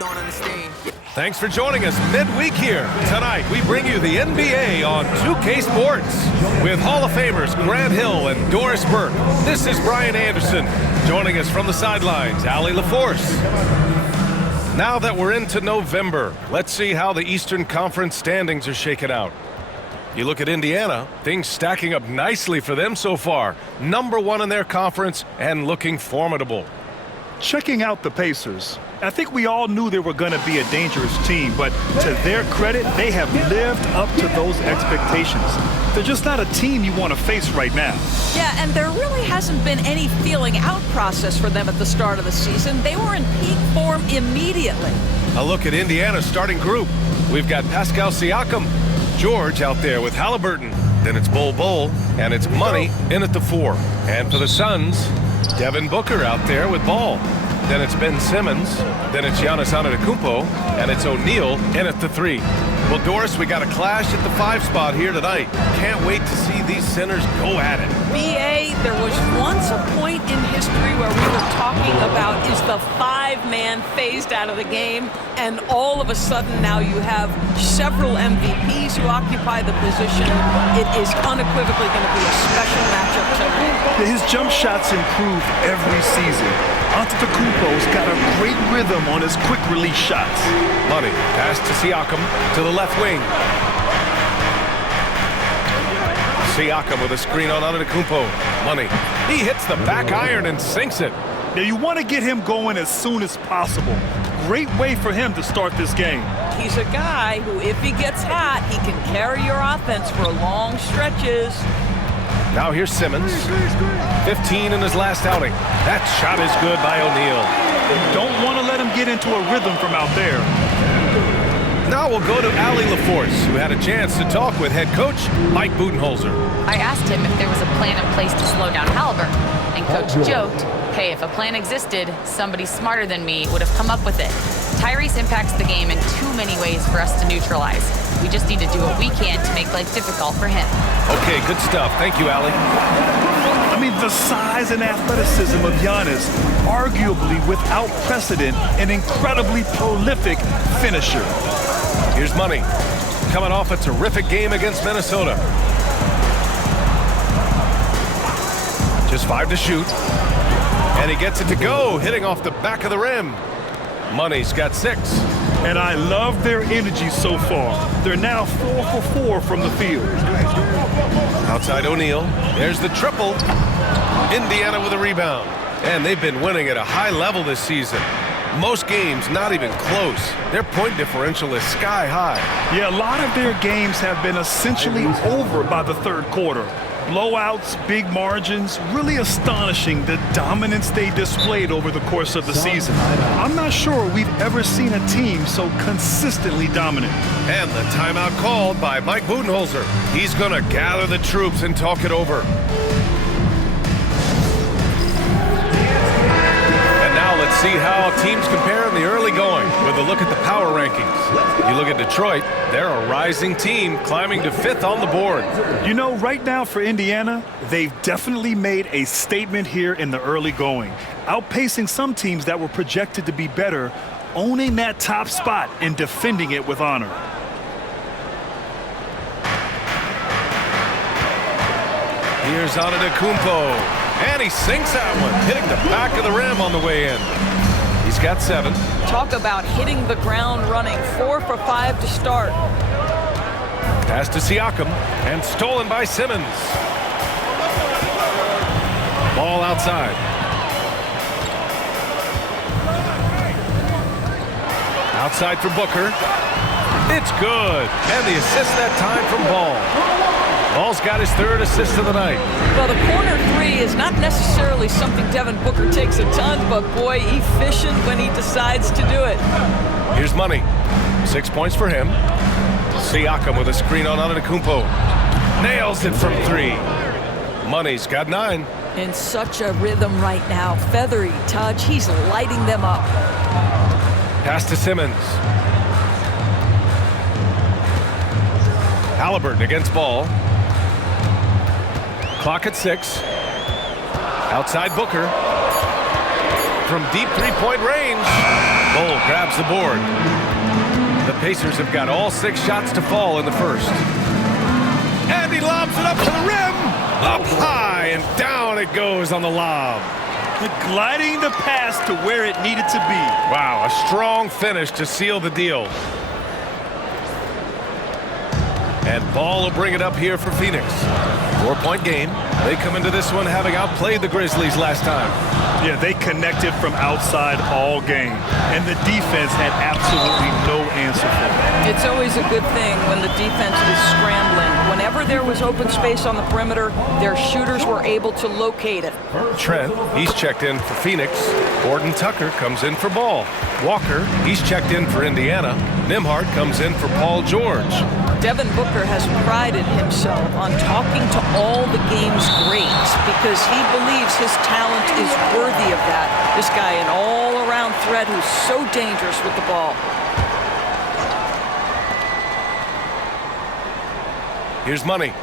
don't understand. Thanks for joining us midweek here. Tonight, we bring you the NBA on 2K Sports with Hall of Famers Grant Hill and Doris Burke. This is Brian Anderson. Joining us from the sidelines, Allie LaForce. Now that we're into November, let's see how the Eastern Conference standings are shaking out. You look at Indiana, things stacking up nicely for them so far. #1 in their conference and looking formidable. Checking out the Pacers, I think we all knew they were going to be a dangerous team, but to their credit, they have lived up to those expectations. They're just not a team you want to face right now. Yeah, and there really hasn't been any feeling out process for them at the start of the season. They were in peak form immediately. A look at Indiana's starting group. We've got Pascal Siakam, George out there with Halliburton. Then it's Bol, and it's Money in at the 4. And for the Suns, Devin Booker out there with Ball. Then it's Ben Simmons. Then it's Giannis Antetokounmpo. And it's O'Neal in at the 3. Well, Doris, we got a clash at the 5 spot here tonight. Can't wait to see these centers go at it. BA, there was once a point in history where we were talking about is the 5-man phased out of the game, and all of a sudden now you have several MVPs who occupy the position. It is unequivocally going to be a special matchup tonight. His jump shots improve every season. Antetokounmpo's got a great rhythm on his quick release shots. Money pass to Siakam to the left wing. Siakam with a screen on Antetokounmpo. Money. He hits the back iron and sinks it. Now you want to get him going as soon as possible. Great way for him to start this game. He's a guy who, if he gets hot, he can carry your offense for long stretches. Now here's Simmons. 15 in his last outing. That shot is good by O'Neal. Don't want to let him get into a rhythm from out there. Now we'll go to Allie LaForce, who had a chance to talk with head coach Mike Budenholzer. I asked him if there was a plan in place to slow down Halliburton, and Coach joked, hey, if a plan existed, somebody smarter than me would have come up with it. Tyrese impacts the game in too many ways for us to neutralize. We just need to do what we can to make life difficult for him. Okay, good stuff. Thank you, Allie. I mean, the size and athleticism of Giannis, arguably without precedent, an incredibly prolific finisher. Here's Money, coming off a terrific game against Minnesota. Just 5 to shoot. And he gets it to go, hitting off the back of the rim. Money's got 6. And I love their energy so far. They're now 4 for 4 from the field. Outside O'Neal. There's the triple. Indiana with a rebound. And they've been winning at a high level this season. Most games not even close. Their point differential is sky high. Yeah, a lot of their games have been essentially over by the third quarter. Blowouts, big margins, really astonishing the dominance they displayed over the course of the season. I'm not sure we've ever seen a team so consistently dominant. And the timeout called by Mike Budenholzer. He's going to gather the troops and talk it over. And now let's see how teams compare in the early going with a look at the power rankings. You look at Detroit, they're a rising team climbing to 5th on the board. You know, right now for Indiana, they've definitely made a statement here in the early going, outpacing some teams that were projected to be better, owning that top spot and defending it with honor. Here's Antetokounmpo, and he sinks that one, hitting the back of the rim on the way in. He's got 7. Talk about hitting the ground running. 4 for 5 to start. Pass to Siakam, and stolen by Simmons. Ball outside. Outside for Booker. It's good. And the assist that time from Ball. Ball's got his 3rd assist of the night. Well, the corner 3 is not necessarily something Devin Booker takes a ton, but boy, efficient when he decides to do it. Here's Money. 6 points for him. Siakam with a screen on Antetokounmpo. Nails it from 3. Money's got 9. In such a rhythm right now. Feathery touch. He's lighting them up. Pass to Simmons. Halliburton against Ball. Clock at 6. Outside Booker. From deep 3-point range. Bull grabs the board. The Pacers have got all 6 shots to fall in the first. And he lobs it up to the rim. Up high and down it goes on the lob. Gliding the pass to where it needed to be. Wow, a strong finish to seal the deal. And Ball will bring it up here for Phoenix. 4-point game. They come into this one having outplayed the Grizzlies last time. Yeah, they connected from outside all game. And the defense had absolutely no answer for it. It's always a good thing when the defense is scrambling. Whenever there was open space on the perimeter, their shooters were able to locate it. Trent, he's checked in for Phoenix. Gordon Tucker comes in for Ball. Walker, he's checked in for Indiana. Nimhart comes in for Paul George. Devin Booker has prided himself on talking to all the game's greats because he believes his talent is worthy of that. This guy, an all-around threat who's so dangerous with the ball. Here's Money.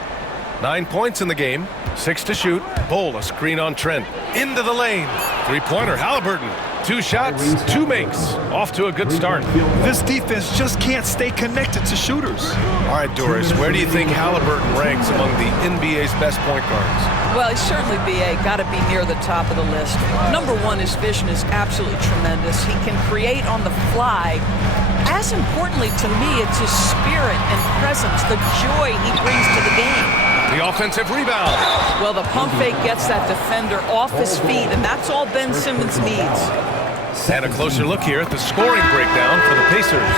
9 points in the game. 6 to shoot. Bull, a screen on Trent. Into the lane. 3-pointer, Halliburton. 2 shots, 2 makes. Off to a good start. This defense just can't stay connected to shooters. All right, Doris, where do you think Halliburton ranks among the NBA's best point guards? Well, he's certainly, BA, got to be near the top of the list. Number one, his vision is absolutely tremendous. He can create on the fly. As importantly to me, it's his spirit and presence, the joy he brings to the game. The offensive rebound. Well, the pump fake gets that defender off his feet, and that's all Ben Simmons needs. And a closer look here at the scoring breakdown for the Pacers.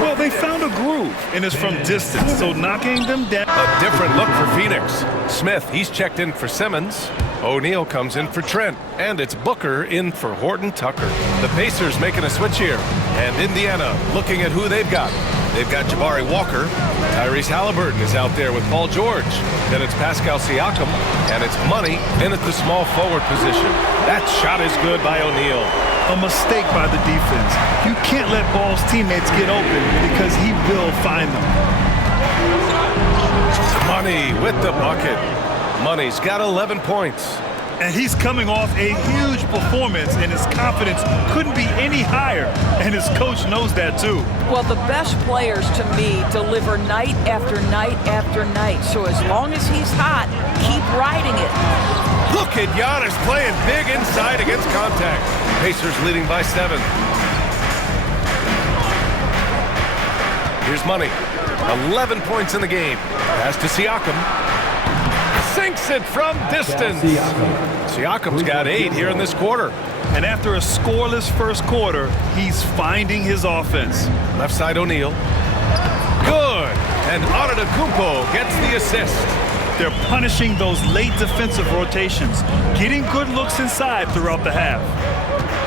Well, they found a groove, and it's from distance, so knocking them down. A different look for Phoenix. Smith, he's checked in for Simmons. O'Neal comes in for Trent. And it's Booker in for Horton Tucker. The Pacers making a switch here. And Indiana looking at who they've got. They've got Jabari Walker. Tyrese Halliburton is out there with Paul George. Then it's Pascal Siakam. And it's Money in at the small forward position. That shot is good by O'Neal. A mistake by the defense. You can't let Ball's teammates get open because he will find them. Money with the bucket. Money's got 11 points. And he's coming off a huge performance, and his confidence couldn't be any higher. And his coach knows that, too. Well, the best players, to me, deliver night after night after night. So as long as he's hot, keep riding it. Look at Giannis playing big inside against contact. Pacers leading by 7. Here's Money. 11 points in the game. Pass to Siakam. Sinks it from distance. Siakam's got 8 here in this quarter. And after a scoreless first quarter, he's finding his offense. Left side O'Neal. Good. And Antetokounmpo gets the assist. They're punishing those late defensive rotations, getting good looks inside throughout the half.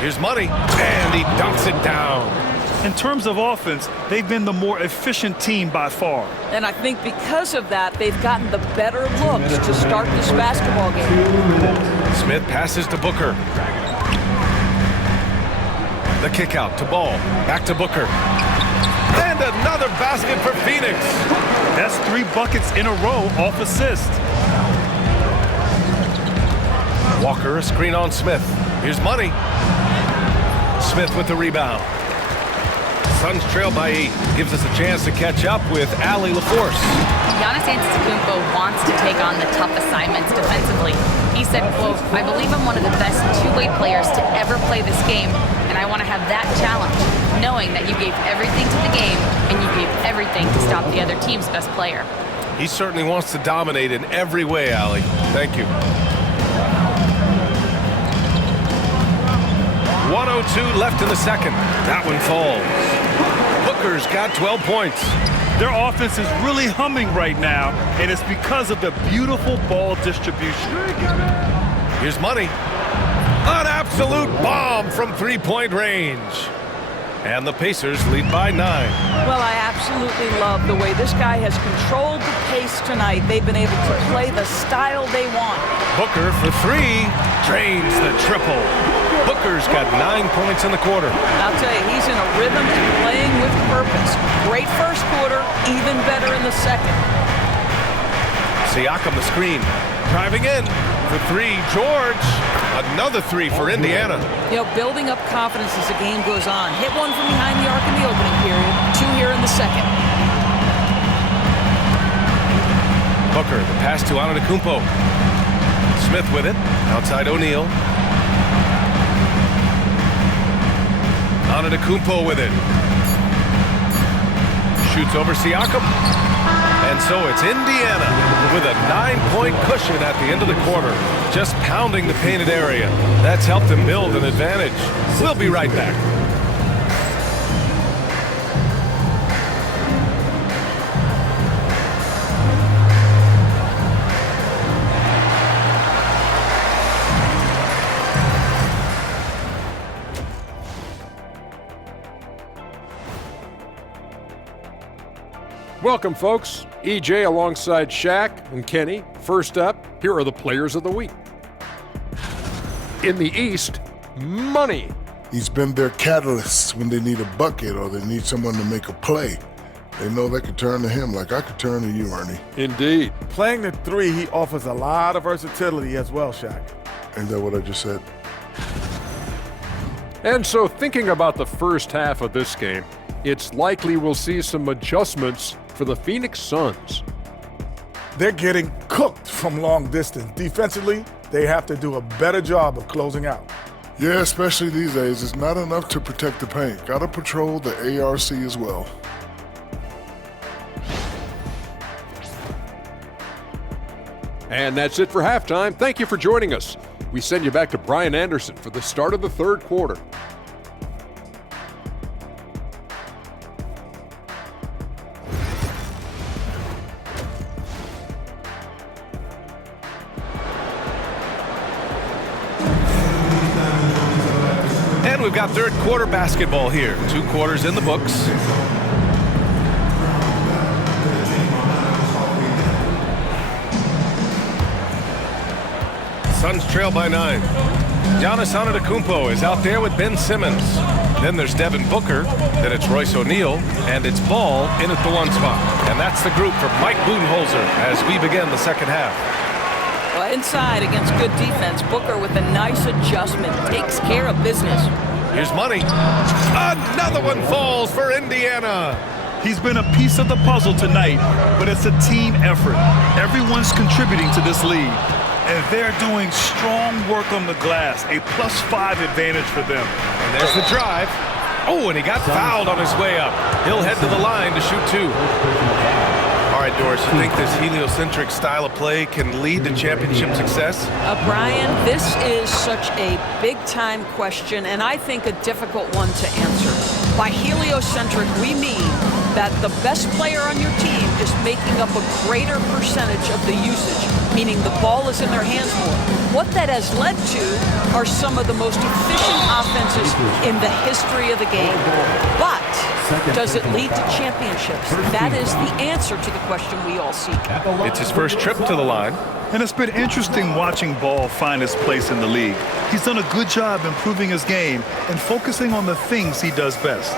Here's Money, and he dunks it down. In terms of offense, they've been the more efficient team by far. And I think because of that, they've gotten the better looks to start this basketball game. Smith passes to Booker. The kick out to Ball. Back to Booker. And another basket for Phoenix. That's 3 buckets in a row off assist. Walker, a screen on Smith. Here's Money. Smith with the rebound. Suns trail by 8. Gives us a chance to catch up with Allie LaForce. Giannis Antetokounmpo wants to take on the tough assignments defensively. He said, quote, "I believe I'm one of the best two-way players to ever play this game, and I want to have that challenge, knowing that you gave everything to the game and you gave everything to stop the other team's best player." He certainly wants to dominate in every way, Allie. Thank you. 1:02 left in the second. That one falls. Booker's got 12 points. Their offense is really humming right now, and it's because of the beautiful ball distribution. Here's Money. An absolute bomb from three-point range. And the Pacers lead by 9. Well, I absolutely love the way this guy has controlled the pace tonight. They've been able to play the style they want. Booker for 3. Drains the triple. Booker's got 9 points in the quarter. I'll tell you, he's in a rhythm and playing with purpose. Great first quarter, even better in the second. Siakam the screen. Driving in for 3. George. Another three for Indiana. You know, building up confidence as the game goes on. Hit one from behind the arc in the opening period. Two here in the second. Booker, the pass to Antetokounmpo. Smith with it. Outside O'Neal. Antetokounmpo with it. Shoots over Siakam. And so it's Indiana with a 9-point cushion at the end of the quarter. Just pounding the painted area. That's helped them build an advantage. We'll be right back. Welcome, folks. EJ alongside Shaq and Kenny. First up, here are the players of the week. In the East, Money. He's been their catalyst when they need a bucket or they need someone to make a play. They know they can turn to him like I could turn to you, Ernie. Indeed. Playing the three, he offers a lot of versatility as well, Shaq. Ain't that what I just said? And so thinking about the first half of this game, it's likely we'll see some adjustments for the Phoenix Suns. They're getting cooked from long distance. Defensively, they have to do a better job of closing out. Yeah, especially these days. It's not enough to protect the paint. Got to patrol the ARC as well. And that's it for halftime. Thank you for joining us. We send you back to Brian Anderson for the start of the third quarter. And we've got third quarter basketball here. 2 quarters in the books. Suns trail by 9. Giannis Antetokounmpo is out there with Ben Simmons. Then there's Devin Booker. Then it's Royce O'Neal. And it's Ball in at the 1 spot. And that's the group for Mike Budenholzer as we begin the second half. Well, inside against good defense, Booker with a nice adjustment takes care of business. Here's Money. Another one falls for Indiana. He's been a piece of the puzzle tonight, but it's a team effort. Everyone's contributing to this lead, and they're doing strong work on the glass, a +5 advantage for them. And there's the drive. Oh, and he got fouled on his way up. He'll head to the line to shoot 2. All right, Doris, you think this heliocentric style of play can lead to championship success? Brian, this is such a big-time question, and I think a difficult one to answer. By heliocentric, we mean that the best player on your team is making up a greater percentage of the usage, meaning the ball is in their hands more. What that has led to are some of the most efficient offenses in the history of the game. But does it lead to championships? That is the answer to the question we all seek. It's his first trip to the line. And it's been interesting watching Ball find his place in the league. He's done a good job improving his game and focusing on the things he does best.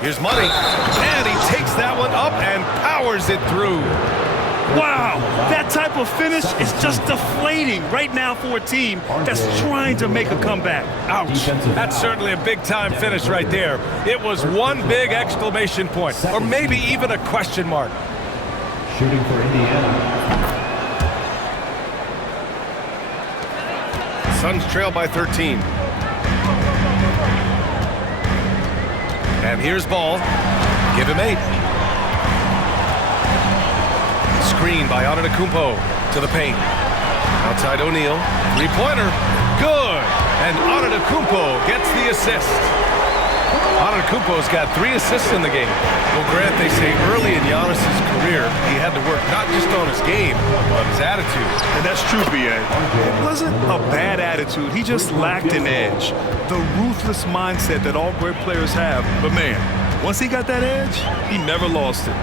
Here's Money. And he takes that one up and powers it through. Wow, that type of finish is just deflating right now for a team that's trying to make a comeback. Ouch. That's certainly a big-time finish right there. It was one big exclamation point, or maybe even a question mark. Shooting for Indiana. Suns trail by 13. And here's Ball. Give him 8. Screen by Antetokounmpo to the paint. Outside O'Neal. 3-pointer. Good. And Antetokounmpo gets the assist. Antetokounmpo's got 3 assists in the game. Well, Grant, they say early in Giannis' career, he had to work not just on his game, but his attitude. And that's true, B.A. It wasn't a bad attitude. He just lacked an edge. The ruthless mindset that all great players have. But, man, once he got that edge, he never lost it.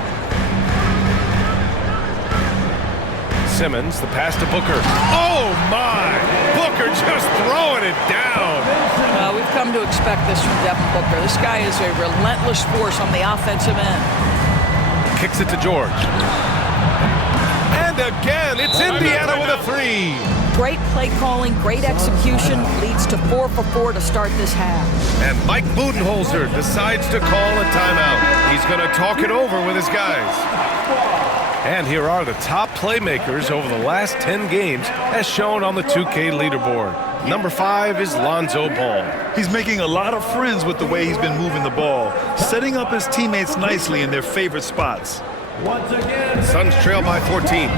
Simmons, the pass to Booker. Oh, my! Booker just throwing it down. We've come to expect this from Devin Booker. This guy is a relentless force on the offensive end. Kicks it to George. And again, it's Indiana with a three. Great play calling, great execution, leads to 4 for 4 to start this half. And Mike Budenholzer decides to call a timeout. He's going to talk it over with his guys. And here are the top playmakers over the last 10 games as shown on the 2K leaderboard. Number 5 is Lonzo Ball. He's making a lot of friends with the way he's been moving the ball, setting up his teammates nicely in their favorite spots. Once again, Suns trail by 14.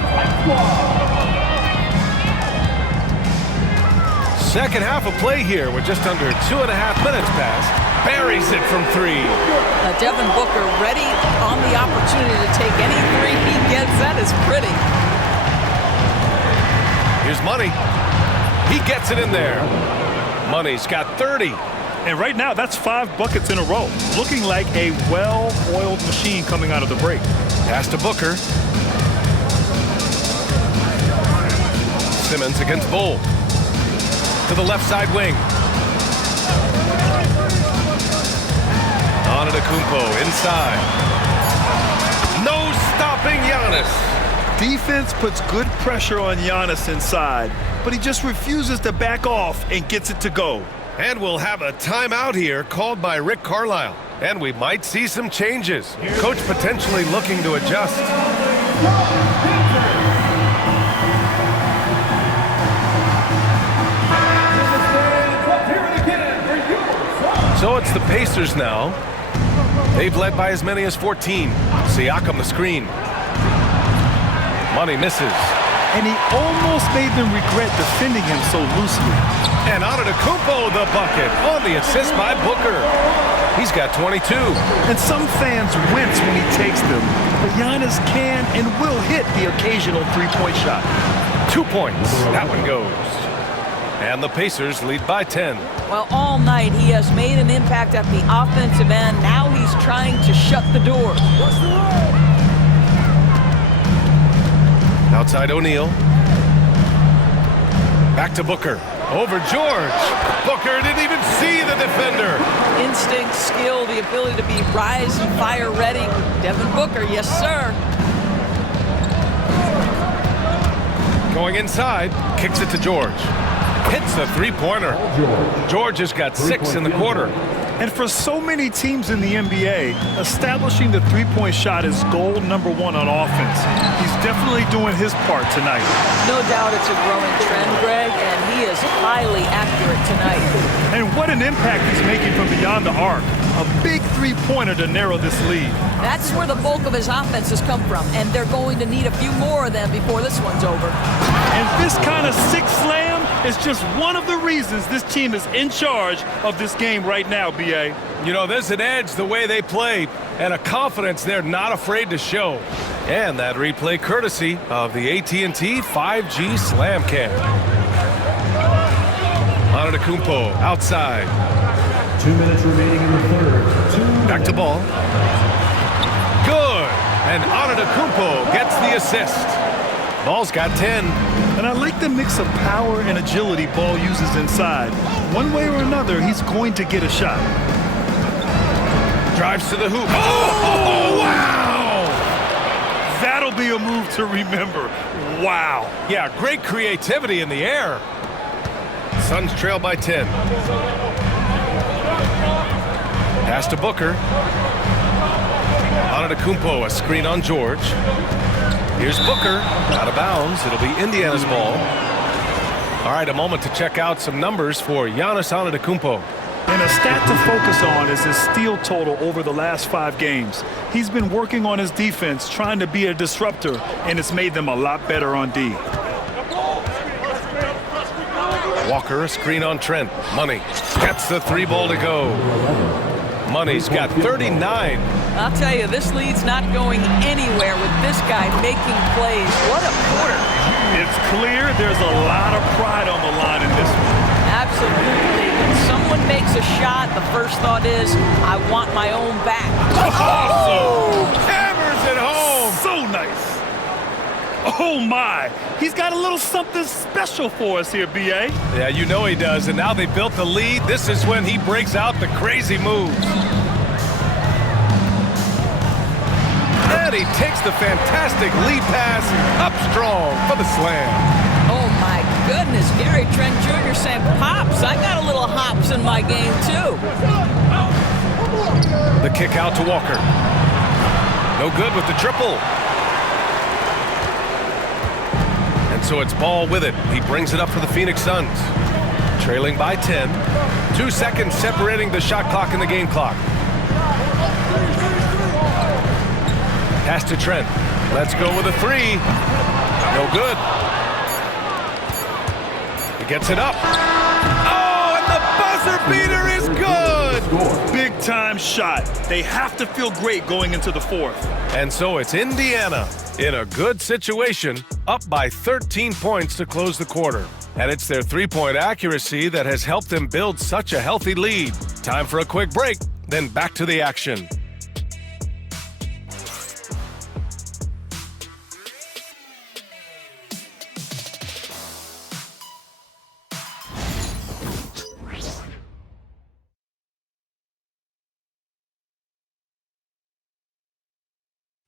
Second half of play here with just under 2.5 minutes passed. Buries it from 3. Devin Booker ready on the opportunity to take any 3 he gets. That is pretty. Here's Money. He gets it in there. Money's got 30. And right now, that's 5 buckets in a row, looking like a well-oiled machine coming out of the break. Pass to Booker. Simmons against Bull. To the left side wing. Antetokounmpo inside. No stopping Giannis. Defense puts good pressure on Giannis inside, but he just refuses to back off and gets it to go. And we'll have a timeout here called by Rick Carlisle. And we might see some changes. Coach potentially looking to adjust. So it's the Pacers now. They've led by as many as 14. Siakam the screen. Money misses. And he almost made them regret defending him so loosely. And Antetokounmpo the bucket on the assist by Booker. He's got 22. And some fans wince when he takes them, but Giannis can and will hit the occasional three-point shot. 2 points. That one goes. And the Pacers lead by 10. Well, all night he has made an impact at the offensive end. Now he's trying to shut the door. Outside O'Neal. Back to Booker. Over George. Booker didn't even see the defender. Instinct, skill, the ability to be rise and fire ready. Devin Booker, yes, sir. Going inside. Kicks it to George. Hits the three-pointer. George has got 6 in the quarter. And for so many teams in the NBA, establishing the three-point shot is goal number 1 on offense. He's definitely doing his part tonight. No doubt it's a growing trend, Greg, and he is highly accurate tonight. And what an impact he's making from beyond the arc. A big three-pointer to narrow this lead. That's where the bulk of his offense has come from, and they're going to need a few more of them before this one's over. And this kind of six slam is just one of the reasons this team is in charge of this game right now, B.A. You know, there's an edge the way they play and a confidence they're not afraid to show. And that replay courtesy of the AT&T 5G Slam Cam. Antetokounmpo outside. 2 minutes remaining in the third. Back to Ball. Good. And Antetokounmpo gets the assist. Ball's got 10. And I like the mix of power and agility Ball uses inside. One way or another, he's going to get a shot. Drives to the hoop. Oh, wow! That'll be a move to remember. Wow. Yeah, great creativity in the air. Suns trail by 10. Pass to Booker. Antetokounmpo, a screen on George. Here's Booker, out of bounds. It'll be Indiana's ball. All right, a moment to check out some numbers for Giannis Antetokounmpo. And a stat to focus on is his steal total over the last 5 games. He's been working on his defense, trying to be a disruptor, and it's made them a lot better on D. Walker, a screen on Trent. Money gets the 3-ball to go. Money's got 39. I'll tell you, this lead's not going anywhere with this guy making plays. What a quarter. It's clear there's a lot of pride on the line in this one. Absolutely. When someone makes a shot, the first thought is, I want my own back. Oh! Hammers it home. So nice. Oh, my. He's got a little something special for us here, B.A. Yeah, you know he does. And now they built the lead. This is when he breaks out the crazy moves. And he takes the fantastic lead pass up strong for the slam. Oh, goodness, Gary Trent Jr. saying, Pops, I got a little hops in my game, too. The kick out to Walker. No good with the triple. And so it's Ball with it. He brings it up for the Phoenix Suns. Trailing by 10. 2 seconds separating the shot clock and the game clock. Pass to Trent. Let's go with a three. No good. He gets it up. Oh, and the buzzer beater is good! Big time shot. They have to feel great going into the fourth. And so it's Indiana in a good situation, up by 13 points to close the quarter. And it's their three-point accuracy that has helped them build such a healthy lead. Time for a quick break, then back to the action.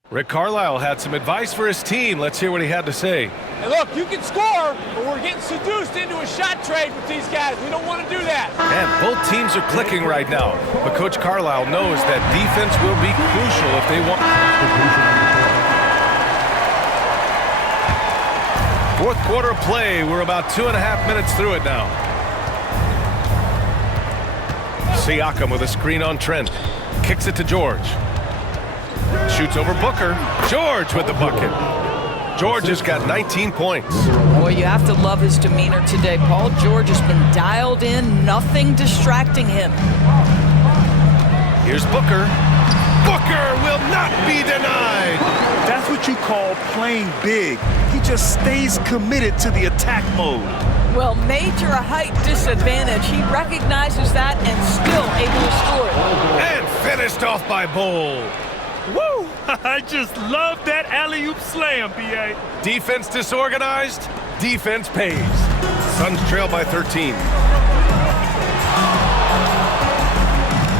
Rick Carlisle had some advice for his team. Let's hear what he had to say. And look, you can score, but we're getting seduced into a shot trade with these guys. We don't want to do that. And both teams are clicking right now. But Coach Carlisle knows that defense will be crucial if they want. Fourth quarter of play. We're about 2.5 minutes through it now. Siakam with a screen on Trent. Kicks it to George. Shoots over Booker. George with the bucket. George has got 19 points. Boy, you have to love his demeanor today. Paul George has been dialed in, nothing distracting him. Here's Booker. Booker will not be denied. That's what you call playing big. He just stays committed to the attack mode. Well, major height disadvantage. He recognizes that and still able to score it. And finished off by Bull. Woo! I just love that alley-oop slam, B.A. Defense disorganized, defense pays. Suns trail by 13.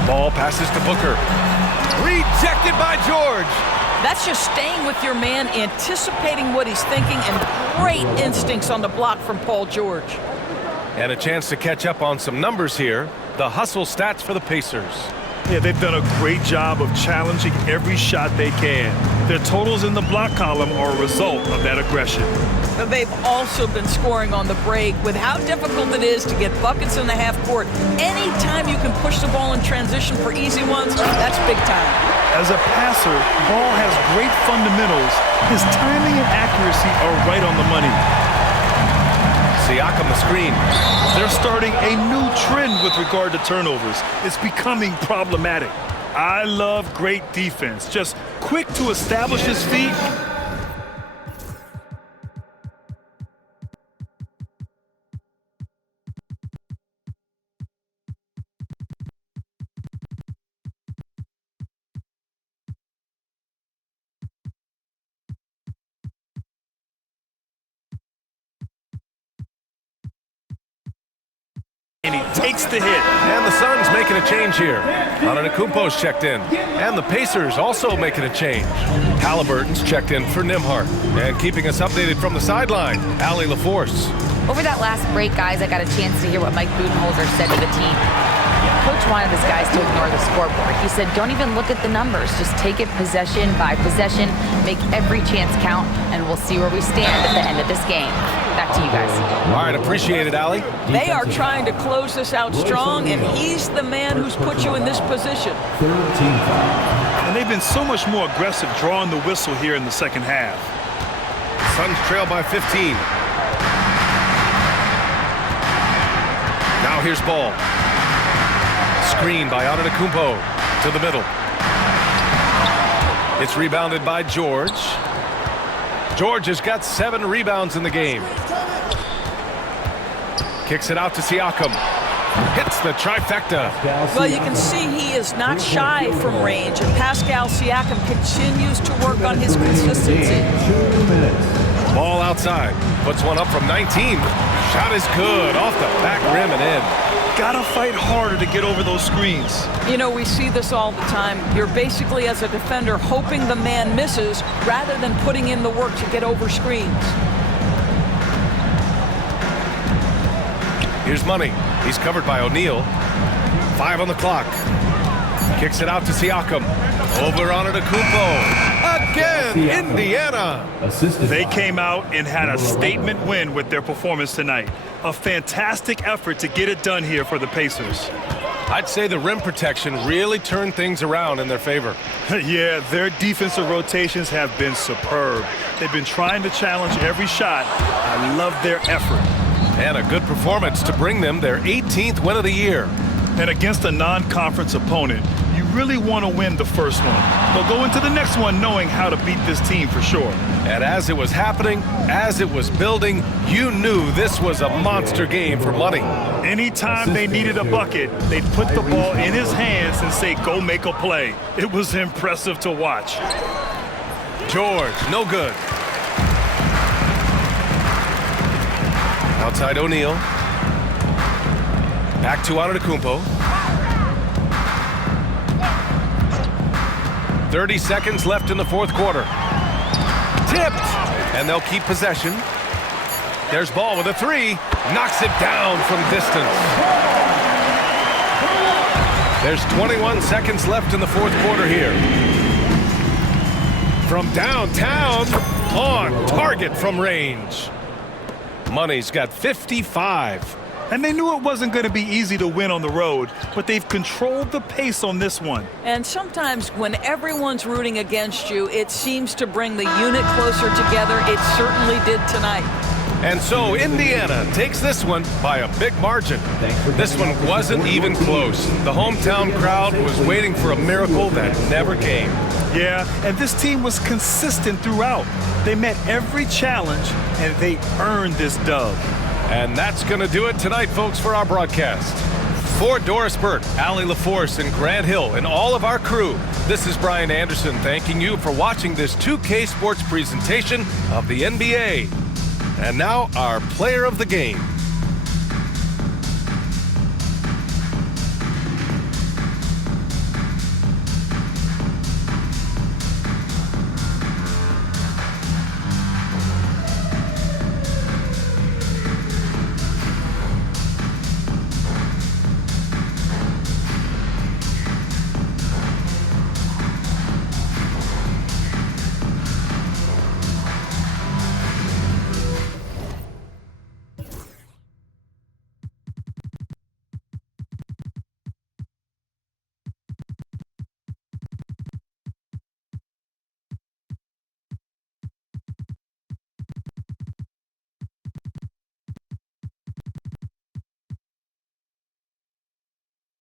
Ball passes to Booker. Rejected by George. That's just staying with your man, anticipating what he's thinking, and great instincts on the block from Paul George. And a chance to catch up on some numbers here. The hustle stats for the Pacers. Yeah, they've done a great job of challenging every shot they can. Their totals in the block column are a result of that aggression. They've also been scoring on the break. With how difficult it is to get buckets in the half court, anytime you can push the ball in transition for easy ones, that's big time. As a passer, Ball has great fundamentals. His timing and accuracy are right on the money. Siakam the screen. They're starting a new trend with regard to turnovers. It's becoming problematic. I love great defense. Just quick to establish his feet. And he takes the hit. And the Suns making a change here. Antetokounmpo's checked in. And the Pacers also making a change. Halliburton's checked in for Nembhard. And keeping us updated from the sideline, Allie LaForce. Over that last break, guys, I got a chance to hear what Mike Budenholzer said to the team. Coach wanted his guys to ignore the scoreboard. He said, don't even look at the numbers. Just take it possession by possession, make every chance count, and we'll see where we stand at the end of this game. Back to you guys. All right, appreciate it, Allie. They are trying to close this out strong, and he's the man who's put you in this position. And they've been so much more aggressive drawing the whistle here in the second half. Suns trail by 15. Now here's Ball. Screen by Antetokounmpo to the middle. It's rebounded by George. George has got 7 rebounds in the game. Kicks it out to Siakam. Hits the trifecta. Well, you can see he is not shy from range, and Pascal Siakam continues to work on his consistency. Ball outside. Puts one up from 19. Shot is good. Off the back rim and in. Gotta fight harder to get over those screens. You know, we see this all the time. You're basically, as a defender, hoping the man misses rather than putting in the work to get over screens. Here's Money. He's covered by O'Neal. 5 on the clock. Kicks it out to Siakam. Over on Antetokounmpo. Again, Indiana. They came out and had a statement win with their performance tonight. A fantastic effort to get it done here for the Pacers. I'd say the rim protection really turned things around in their favor. Yeah, their defensive rotations have been superb. They've been trying to challenge every shot. I love their effort. And a good performance to bring them their 18th win of the year. And against a non-conference opponent, you really want to win the first one. But go into the next one knowing how to beat this team for sure. And as it was happening, as it was building, you knew this was a monster game for Money. Anytime they needed a bucket, they'd put the ball in his hands and say, go make a play. It was impressive to watch. George, no good. Outside O'Neal. Back to Antetokounmpo. 30 seconds left in the fourth quarter. Tipped, and they'll keep possession. There's Ball with a 3. Knocks it down from distance. There's 21 seconds left in the fourth quarter here. From downtown, on target from range. Money's got 55. And they knew it wasn't going to be easy to win on the road, but they've controlled the pace on this one. And sometimes when everyone's rooting against you, it seems to bring the unit closer together. It certainly did tonight. And so Indiana takes this one by a big margin. This one wasn't even close. The hometown crowd was waiting for a miracle that never came. Yeah, and this team was consistent throughout. They met every challenge, and they earned this dub. And that's going to do it tonight, folks, for our broadcast. For Doris Burke, Allie LaForce, and Grant Hill, and all of our crew, this is Brian Anderson thanking you for watching this 2K Sports presentation of the NBA. And now, our player of the game.